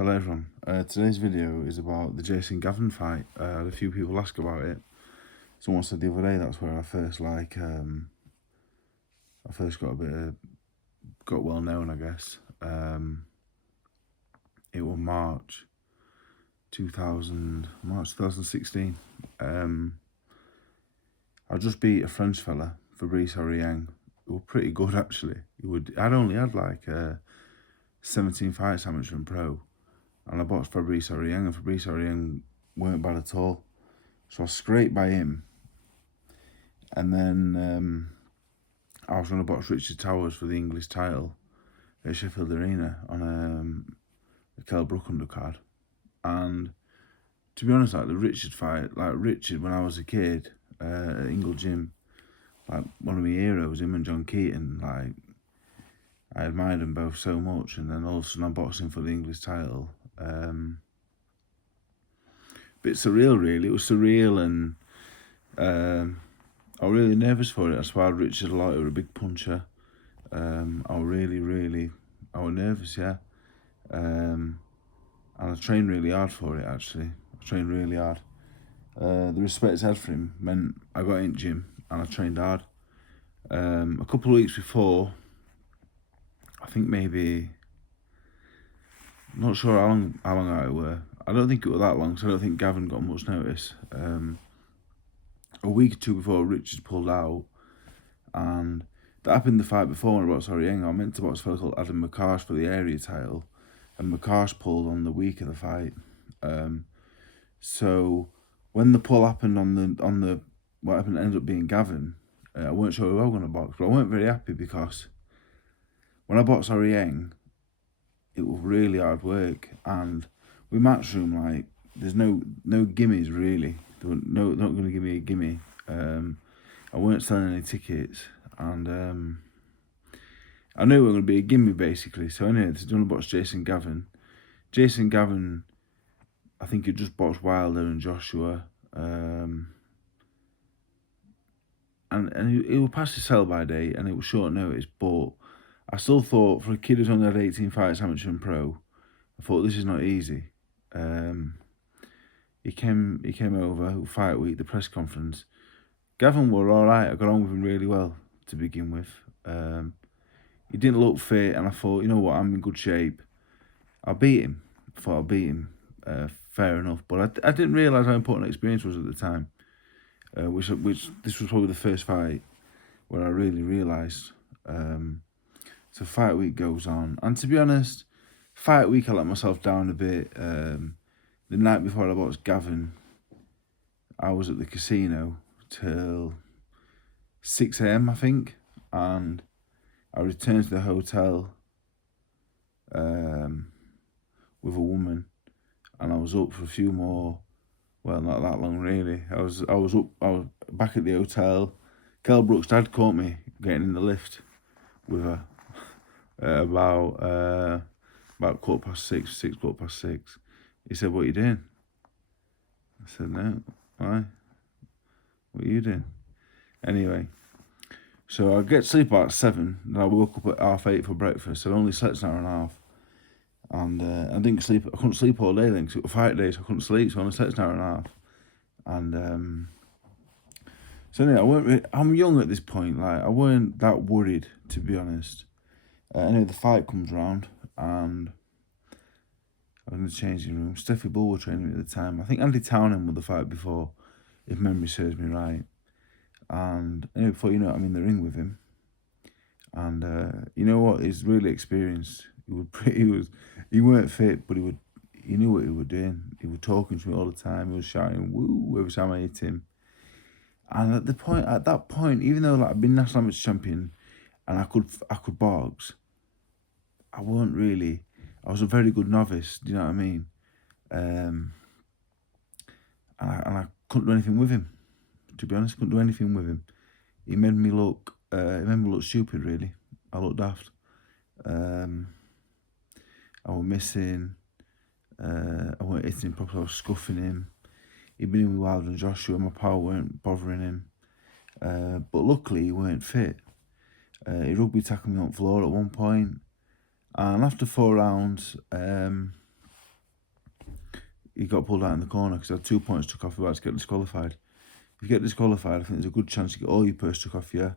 Hello everyone, today's video is about the Jason Gavern fight. A few people ask about it. Someone said the other day that's where I first got well known, I guess. It was March 2016. I just beat a French fella, Fabrice Aurieng. It was pretty good actually. I'd only had 17 fights amateur and pro. And I boxed Fabrice Aurieng, and Fabrice Aurieng weren't bad at all. So I scraped by him. And then I was going to box Richard Towers for the English title at Sheffield Arena on a Kell Brook undercard. And to be honest, the Richard fight, Richard when I was a kid at Ingle Gym, one of my heroes, him and John Keaton, I admired them both so much. And then all of a sudden I'm boxing for the English title. Bit surreal really. It was surreal, and I was really nervous for it. I sparred Richard a lot. He was a big puncher. I was nervous, yeah. And I trained really hard for it actually. I trained really hard. The respect I had for him meant I got in gym and I trained hard. A couple of weeks before, I think maybe, not sure how long out it were. I don't think it was that long, so I don't think Gavern got much notice. A week or two before, Richard pulled out, and that happened the fight before when I boxed Aurieng. I meant to box a fellow called Adam McCarsh for the area title, and McCarsh pulled on the week of the fight. So when the pull happened on the what happened ended up being Gavern, I weren't sure who I was going to box, but I weren't very happy because when I boxed Aurieng, it was really hard work, and with Matchroom, there's no gimmies really. They were not going to give me a gimme. I weren't selling any tickets, and I knew it was going to be a gimme basically. So anyway, they're going to box Jason Gavern. Jason Gavern, I think he just boxed Wilder and Joshua, and it was past his sell-by date, and it was short notice, but I still thought, for a kid who's only had 18 fights, amateur and pro, I thought this is not easy. He came over fight week, the press conference. Gavin were all right. I got on with him really well to begin with. He didn't look fit, and I thought, you know what, I'm in good shape. I'll beat him. I thought I'll beat him. Fair enough, but I didn't realise how important experience was at the time. Which this was probably the first fight where I really realised. So fight week goes on, and to be honest, fight week I let myself down a bit. The night before I boxed Gavin, I was at the casino till 6 AM I think, and I returned to the hotel with a woman, and I was up for a few more. Well, not that long really. I was back at the hotel. Kell Brook's dad caught me getting in the lift with her about 6:15. He said, "What are you doing?" I said, "No, why? What are you doing?" Anyway, so I get to sleep about 7, and I woke up at 8:30 for breakfast. So I only slept an hour and a half, and I didn't sleep. I couldn't sleep all day then because it was fight day, so I couldn't sleep. So I only slept an hour and a half, and so anyway, I'm young at this point. I weren't that worried, to be honest. Anyway, the fight comes round, and I was in the changing room. Steffi Bull were training me at the time. I think Andy Townend was the fight before, if memory serves me right. And anyway, before you know it, I'm in the ring with him. And you know what? He's really experienced. He weren't fit, but he knew what he was doing. He was talking to me all the time. He was shouting "woo" every time I hit him. And at that point, even though I'd been national amateur champion and I could box, I was a very good novice. Do you know what I mean? And I couldn't do anything with him. To be honest, couldn't do anything with him. He made me look stupid. Really, I looked daft. I was missing. I weren't hitting him properly. I was scuffing him. He'd been in with Wilder and Joshua. My power weren't bothering him. But luckily, he weren't fit. He rugby tackled me on the floor at one point. And after 4 rounds, he got pulled out in the corner because he had 2 points took off about to get disqualified. If you get disqualified, I think there's a good chance you get all your purse took off you.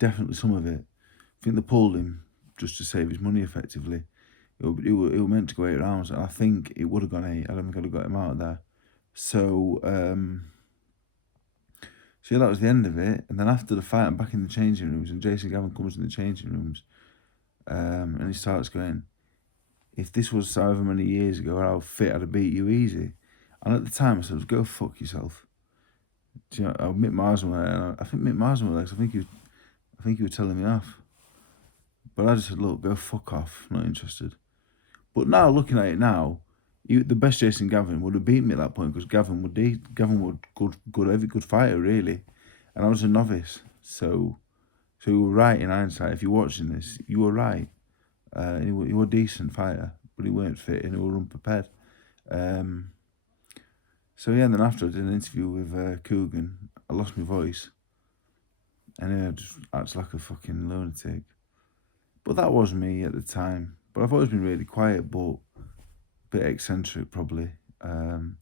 Definitely some of it. I think they pulled him just to save his money effectively. It were meant to go 8 rounds, and I think it would have gone 8. I don't think I'd have got him out of there. So, so yeah, that was the end of it. And then after the fight, I'm back in the changing rooms, and Jason Gavin comes in the changing rooms, and he starts going, if this was however many years ago, how fit I'd have beat you easy. And at the time, I said, go fuck yourself. Do you know, Mick Marsden were there, I think Mick Marsden were there, I think he was telling me off. But I just said, look, go fuck off, not interested. But now, looking at it now, the best Jason Gavin would have beaten me at that point because Gavin was good fighter, really. And I was a novice. So you were right in hindsight. If you're watching this, you were right. He was a decent fighter, but he weren't fit and he was unprepared. So yeah, and then after I did an interview with Coogan, I lost my voice. And I just acted like a fucking lunatic. But that was me at the time. But I've always been really quiet, but a bit eccentric probably. And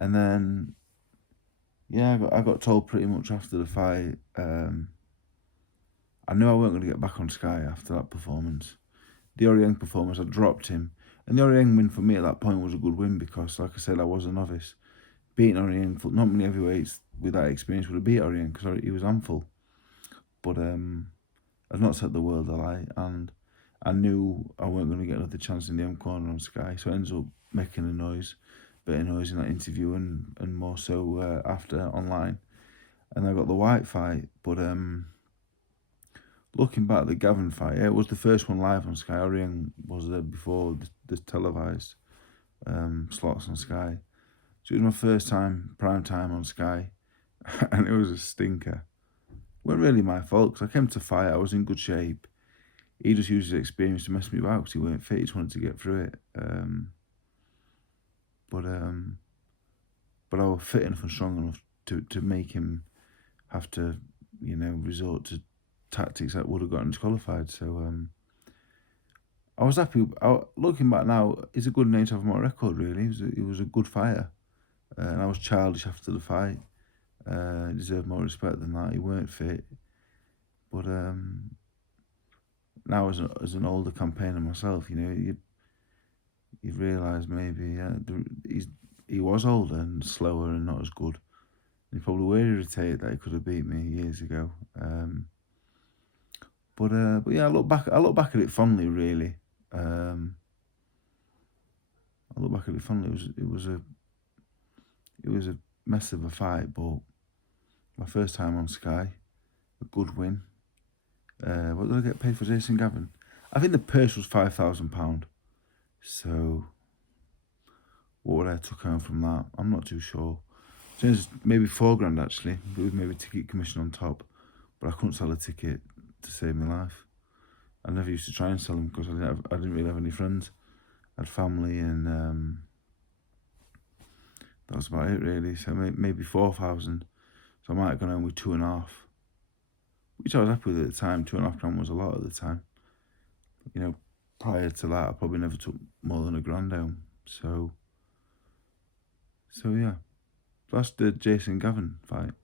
then, yeah, I got told pretty much after the fight, I knew I weren't going to get back on Sky after that performance. The Orieng performance, I dropped him. And the Orieng win for me at that point was a good win because, like I said, I was a novice. Beating Orieng, not many heavyweights with that experience would have beat Orieng because he was handful. But I've not set the world alight, and I knew I weren't going to get another chance in the M corner on Sky, so I ended up making a bit of noise in that interview and more so after online. And I got the White fight, but looking back at the Gavern fight, it was the first one live on Sky. Orieng was there before the televised slots on Sky. So it was my first time, prime time on Sky, and it was a stinker. It wasn't really my fault because I came to fight, I was in good shape. He just used his experience to mess me about because he weren't fit, he just wanted to get through it. But I was fit enough and strong enough to make him have to, resort to tactics that would have gotten disqualified. So I was happy. Looking back now, it's a good name to have on my record, really. He was a good fighter. And I was childish after the fight. He deserved more respect than that. He weren't fit. But now as an older campaigner myself, you'd realise maybe he was older and slower and not as good. He probably were irritated that he could have beat me years ago. But yeah, I look back at it fondly, really. I look back at it fondly. It was a mess of a fight, but my first time on Sky, a good win. What did I get paid for Jason Gavin? I think the purse was £5,000. So what would I took home from that? I'm not too sure. So it's maybe £4,000 actually, with maybe ticket commission on top. But I couldn't sell a ticket to save my life. I never used to try and sell them because I didn't really have any friends. I had family, and that was about it really. So maybe 4,000. So I might have gone home with 2.5, which I was happy with at the time. £2.5 was a lot at the time. Prior to that, I probably never took more than £1,000 home. So yeah, that's the Jason Gavin fight.